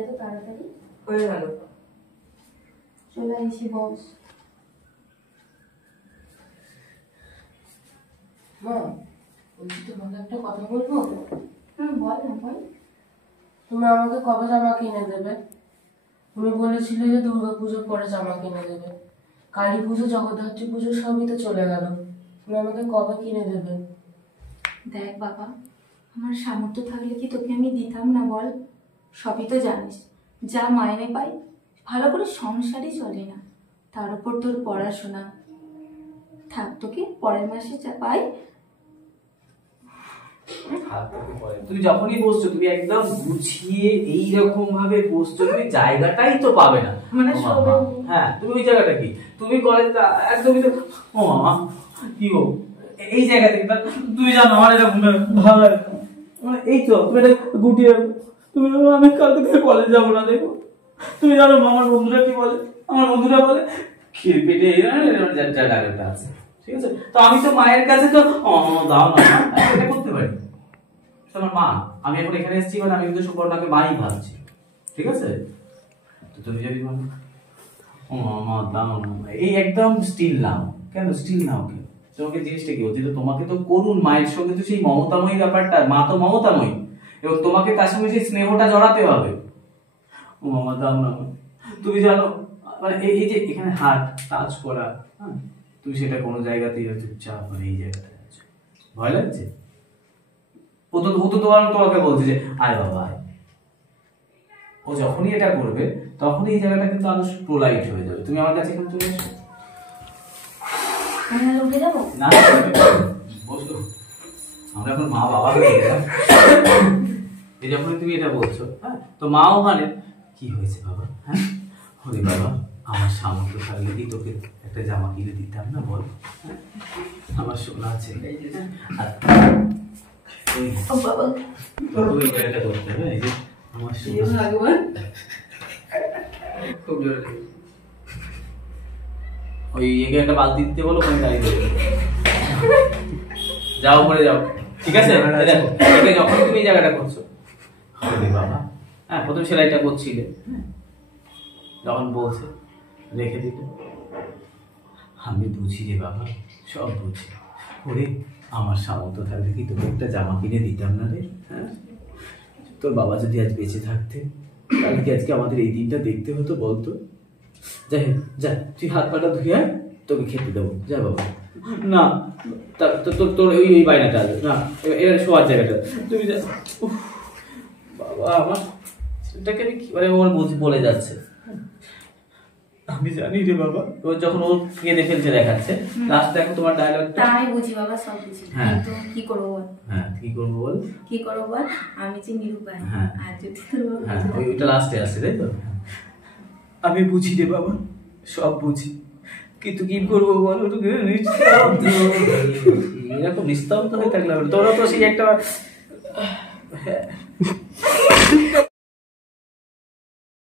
দে তো তাড়াতাড়ি। হয়ে গেল। চলে এসে বস। মা বলছি তোমাকে একটা কথা বলবো। বল না বল। তুমি আমাকে কবে জামা কিনে দেবে? তুমি বলেছিলে যে দুর্গাপুজোর পরে জামা কিনে দেবে। কালী পুজো, জগদ্ধাত্রী পুজো সবই তো চলে গেল। তুমি আমাকে কবে কিনে দেবে? দেখ বাবা, আমার সামর্থ্য থাকলে কি তোকে আমি দিতাম না বল? সবই তো জানিস, যা মাইনে পাই ভালো করে সংসারই চলে না, তার উপর তোর পড়াশোনা। থাক, তোকে পরের মাসে যা পাই। তুমি যখনই বসছো তুমি একদম গুছিয়ে এইরকম ভাবে বসছো, তুমি জায়গাটাই তো পাবে না। মানে হ্যাঁ, তুমি ওই জায়গাটা কি তুমি কলেজটা একদমই তো। ও মামা কি গো, এই জায়গা থেকে তুমি জানো আমার এটা ভালো লাগে মানে এই তো তুমি এটা গুটিয়ে তুমি আমি কালকে থেকে কলেজ যাবো না। দেখো তুমি জানো আমার বন্ধুরা কি বলে, আমার বন্ধুরা বলে খেয়ে পেটে ডায়লগটা আছে, ঠিক আছে? তো আমি তো মায়ের কাছে তো দাও না এটা করতে পারি। তোমার মা, আমি এখন এখানে এসেছি মানে আমি কিন্তু সুপর্ণাকে মাই ভাবছি, ঠিক আছে? তো তুমি যদি বলো ও মা দাও না, এই একদম স্টিল নাও। কেন স্টিল নাও? কেন? তোমাকে জিনিসটা কি হচ্ছে, তোমাকে তো করুন মায়ের সঙ্গে তো সেই মমতাময়ী ব্যাপারটা, মা তো মমতাময়ী, এবং তোমাকে তার সঙ্গে সেই স্নেহটা জড়াতে হবে। ও মামা দাও না। তুমি জানো মানে এই যে এখানে হাত টাচ করা, হ্যাঁ, তুমি সেটা কোনো জায়গাতেই চুপচাপ মানে এই জায়গাটা আছো, ভয় লাগছে? ও তো তোমাকে বলছে যে আয় বাবা আয়। ও যখনই এটা করবে তখনই এই জায়গাটা কিন্তু আরো প্রোলাইট হয়ে যাবে। তুমি আমার কাছে এখানে চলে এসো। উঠে যাবো না বসো, আমরা এখন মা বাবা হয়ে গেলাম। এই যখন তুমি এটা বলছো, হ্যাঁ, তো মা ওখানে কি হয়েছে বাবা? হ্যাঁ, ওরে বাবা আমার সামর্থ্য থাকলে কি তোকে একটা জামা কিনে দিতাম না বল? আমার সোনা আছে, ওই একটা বালতি দিতে বলো, যাও পরে যাও, ঠিক আছে? দেখো যখন তুমি এই জায়গাটা করছো বাবা, হ্যাঁ প্রথম সেলাইটা করছিলে, যখন বলছে রেখে দিতে, আমি বুঝি রে বাবা, সব বুঝি। ওরে আমার সামর্থ্য থাকলে কি তোকে একটা জামা কিনে দিতাম না রে? হ্যাঁ, তোর বাবা যদি আজ বেঁচে থাকতে তাহলে কি আজকে আমাদের এই দিনটা দেখতে হতো বলতো? যাই হোক, যা তুই হাত পাটা ধুয়ে তোকে খেতে দেবো, যা বাবা। না তোর ওই বাইনাটা আছে না, এর শোয়ার জায়গাটা তুমি যা। বাবা আমার সেটাকে আমি কি ওর বলে যাচ্ছে, আমি জানি রে বাবা। ও যখন ও কেঁদে ফেলছে দেখাচ্ছে, লাস্টে এখন তোমার ডায়লগটা তাই বুঝি বাবা, সব বুঝি। কিন্তু কি করবো বল? হ্যাঁ কি করবো বল? কি করবো বল? আমি যে নিরুপায়, আর যদি তোর বাবা, হ্যাঁ ওইটা লাস্টে আসছে তাই তো। আমি বুঝি রে বাবা, সব বুঝি, কিন্তু কি করবো বল? এরকম নিস্তব্ধ হয়ে থাকলে তোরা তো সেই একটা